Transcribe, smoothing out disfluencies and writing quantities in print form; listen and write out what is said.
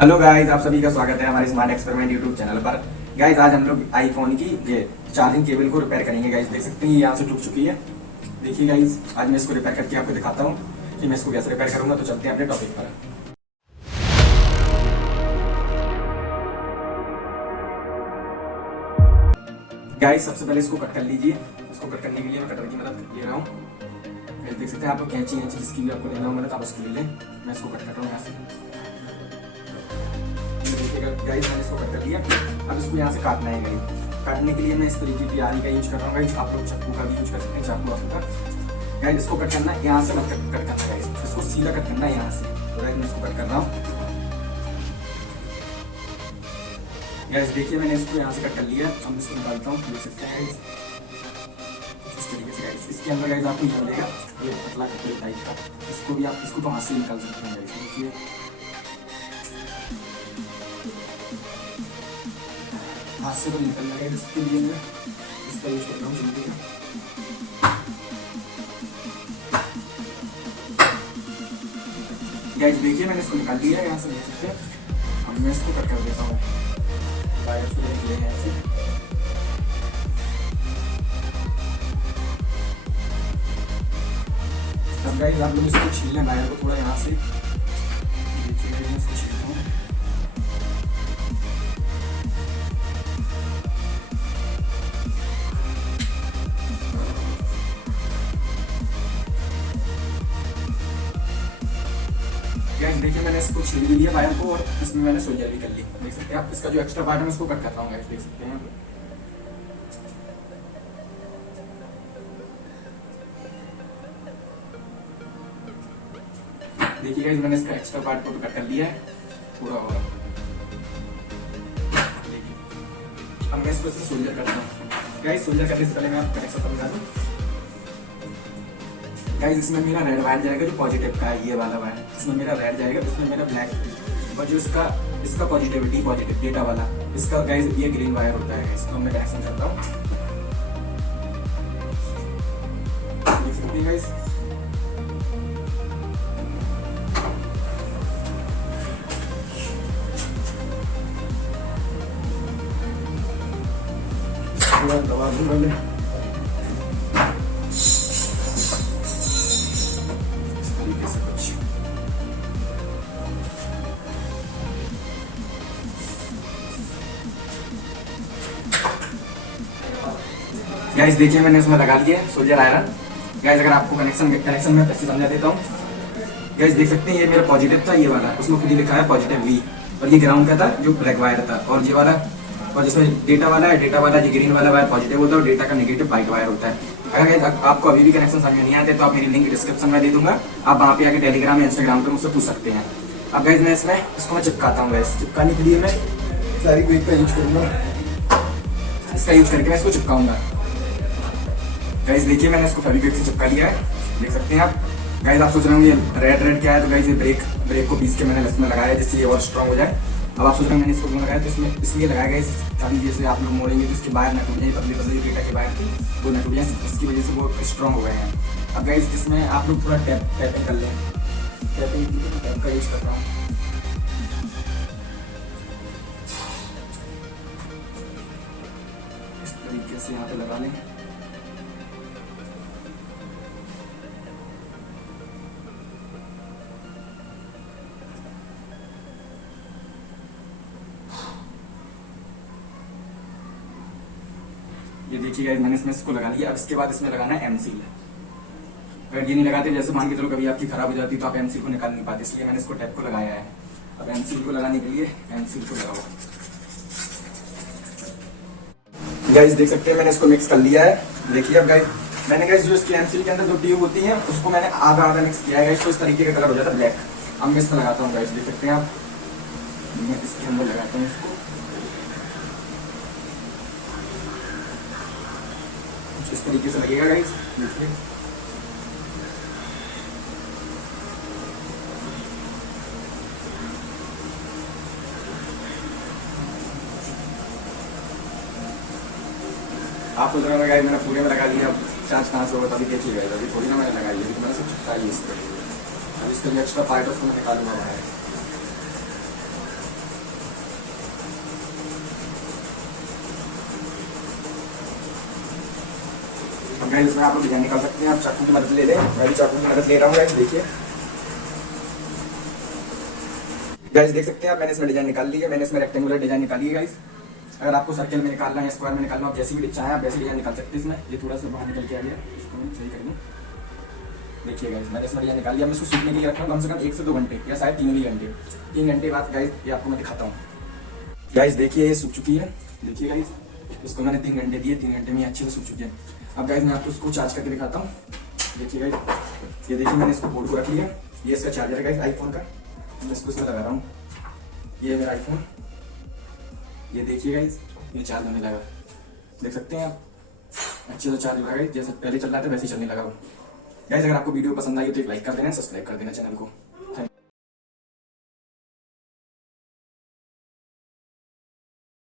Hello guys, आप सभी का स्वागत है हमारे स्मार्ट एक्सपेरिमेंट यूट्यूब चैनल पर। गाइस आज हम लोग आईफोन की ये चार्जिंग केबल को रिपेयर करेंगे। गाइस देख सकते हैं ये यहाँ से टूट चुकी है। देखिए गाइस, आज मैं इसको रिपेयर करके आपको दिखाता हूँ कि मैं इसको कैसे रिपेयर करूंगा। तो चलते हैं अपने टॉपिक पर। गाइस सबसे पहले इसको कट कर लीजिए। इसको कट करने के लिए मैं कटर की मदद ले रहा हूँ। देख सकते हैं आप कैंची जिसकी भी आपको लेना हो मदद आप उसको ले लें। मैं इसको कट कर रहा हूँ यहाँ से। गाइस मैंने इसको कट कर लिया। अब इसको यहाँ से काटना है। गाइस काटने के लिए मैं इस तरीके की आरी का यूज कर रहा हूँ। गाइस आप लोग चाकू का भी यूज कर सकते हैं, चाकू आपका। गाइस इसको कट करना है, यहाँ से मत कट करना है। गाइस इसको सीधा कट करना है यहाँ से। तो गाइस मैं इसको कट कर रहा हूँ। गाइस देखिए मैंने इसको यहाँ से कट कर लिया। हम इसको निकालता हूँ, देख सकते हैं गाइस इस तरीके से। गाइस इसके अंदर गाइस आपको ये मिलेगा, ये पतला कपड़े टाइप का। इसको भी आप इसको हाथ से निकाल सकते हैं। गाइस देखिए हाथ से तो निकल जाएगा, इसके लिए मैं इसका यूज कर रहा हूँ जल्दी। गाइस देखिए मैंने इसको निकाल लिया है, यहाँ से देख सकते हैं। अब मैं इसको कट कर देता हूँ। वायर को निकले हैं ऐसे। अब गाइस आप लोग इसको छील लें वायर को थोड़ा यहाँ से। देखिए मैं इसको छीलता हूँ। गाइस देखिए मैंने इसको छील लिया वायर को, और इसमें मैंने सोल्डर भी कर ली। देख सकते हैं आप, इसका जो एक्स्ट्रा पार्ट है मैं उसको कट करता हूँ। गाइस देख सकते हैं। देखिए गाइस मैंने इसका एक्स्ट्रा पार्ट को तो कट कर लिया है थोड़ा और। देखिए अब मैं इसको सोल्डर करता हूँ। गाइस सोल्डर करने से पहले मैं आपको कनेक्शन समझा दूँ। गाइस इसमें मेरा रेड वायर जाएगा जो पॉजिटिव का है, ये वाला वायर। इसमें मेरा रेड जाएगा, इसमें मेरा ब्लैक। और जो इसका पॉजिटिविटी पॉजिटिव डेटा वाला, इसका गाइस ये ग्रीन वायर होता है। इसको मैं कनेक्शन करता हूँ। देख सकते हैं गाइस। दबा दूं पहले। गाइस देखिए मैंने इसमें लगा दिया सोल्डर आयरन। गाइस अगर आपको कनेक्शन में ऐसे समझा देता हूँ। गाइस देख सकते हैं ये मेरा पॉजिटिव था, ये वाला उसमें खुद ही लिखा है पॉजिटिव वी, और ये ग्राउंड का था जो ब्लैक वायर था। और ये वाला, और जिसमें डेटा वाला है, डेटा वाला ये ग्रीन वाला वायर पॉजिटिव होता है, और डेटा का नेगेटिव व्हाइट वायर होता है। अगर आपको अभी भी कनेक्शन समझ नहीं आते तो आप मेरी लिंक डिस्क्रिप्शन में दे दूंगा, आप वहाँ पे आके टेलीग्राम या इंस्टाग्राम पर मुझसे पूछ सकते हैं। अब गाइस मैं इसको मैं चिपकाता हूँ। गाइस चिपकाने के लिए मैं सारी क्विक का यूज करूँगा। इसका यूज करके मैं इसको चिपकाऊंगा। गाइस देखिए मैंने इसको फेविक्विक से चिपका लिया है, देख सकते हैं आप। गाइस आप सोच रहे होंगे रेड क्या है, तो गाइस ये ब्रेक को पीस के मैंने इसमें लगाया जिससे ये और स्ट्रॉन्ग हो जाए। अब आप सोच रहे हैं मैंने इसको क्यों लगाया, तो इसमें इसलिए लगाया गाइस ताकि जैसे आप लोग मोड़ेंगे तो इसके बाहर न टूट जाए, पतली पतली डेटा के बाहर थी वो न टूट जाए, इसकी वजह से वो स्ट्रॉन्ग हो गए हैं। अब गाइस इसमें आप लोग थोड़ा टैपिंग कर लें। टैप का यूज कर रहा हूँ। इस तरीके से यहाँ पे लगा लें। ये देखिए गाइस मैंने इसको लगा लिया। अब इसके बाद इसमें लगाना है एमसील। अगर ये नहीं लगाते, जैसे मान के चलो कभी आपकी खराब हो जाती तो आप एमसील को निकाल नहीं पाते, इसलिए मैंने इसको टैप को लगाया है। अब एमसील को लगाने के लिए एमसील को लगाओ। गाइस देख सकते हैं मैंने इसको मिक्स कर लिया है। देखिए अब गाइस मैंने गाइस जो इसकी एमसील के अंदर जो ट्यूब होती है उसको मैंने आधा आधा मिक्स किया है। गाइस तो इस तरीके का कलर हो जाता है ब्लैक। अब मैं इसमें लगाता हूँ। गाइस देख सकते हैं आप, मैं इसके अंदर लगाता हूँ इसको। इस तरीके से लगेगा गाइस, देखिए। आप सोच रहे हो गाइस मैंने पूरे में लगा लिया, अब चार्ज कहाँ से होगा तभी देखिएगा। अभी थोड़ी ना मैंने लगाई है, मैंने सिर्फ चिपकाई है इस पर। अब इसका जो एक्स्ट्रा पार्ट है उसको मैं निकालूंगा बाहर। अब गाइस इसमें आप लोग डिजाइन निकाल सकते हैं, आप चाकू की मदद ले लें। मैं भी चाकू की मदद ले रहा हूँ गाइस, देखिए गाइस देख सकते हैं आप, मैंने इसमें डिजाइन निकाल ली है। मैंने इसमें रेक्टेंगुलर डिजाइन निकाली है गाइस। अगर आपको सर्कल में निकालना है, स्क्वायर में निकालना है, आप जैसी भी चाहें आप वैसी डिजाइन निकाल सकते हैं। इसमें ये थोड़ा सा बाहर निकल के आ गया, इसको मैं सही कर दूँ। देखिए गाइस मैंने इसमें डिजाइन निकाल लिया। मैं इसको सूखने के लिए रखता हूँ कम से कम 1 से 2 घंटे या शायद 3 भी घंटे। 3 घंटे बाद गाइस ये आपको मैं दिखाता हूँ। गाइस देखिए ये सूख चुकी है, देखिए गाइस इसको मैंने 3 घंटे दिए, 3 घंटे में अच्छे से सूख चुकी है। अब गाइस मैं आपको इसको चार्ज करके दिखाता हूँ। देखिए गाइस, ये देखिए मैंने इसको बोर्ड को रख लिया। ये इसका चार्जर है गाइस आईफोन का, मैं इसको इसमें लगा रहा हूँ। ये है मेरा आईफोन, ये देखिए गाइस ये चार्ज होने लगा, देख सकते हैं आप, अच्छे से चार्ज हो रहा है। जैसे पहले चल रहा था वैसे ही चलने लगा। गाइस अगर आपको वीडियो पसंद आई हो तो एक लाइक कर देना, सब्सक्राइब कर देना चैनल को।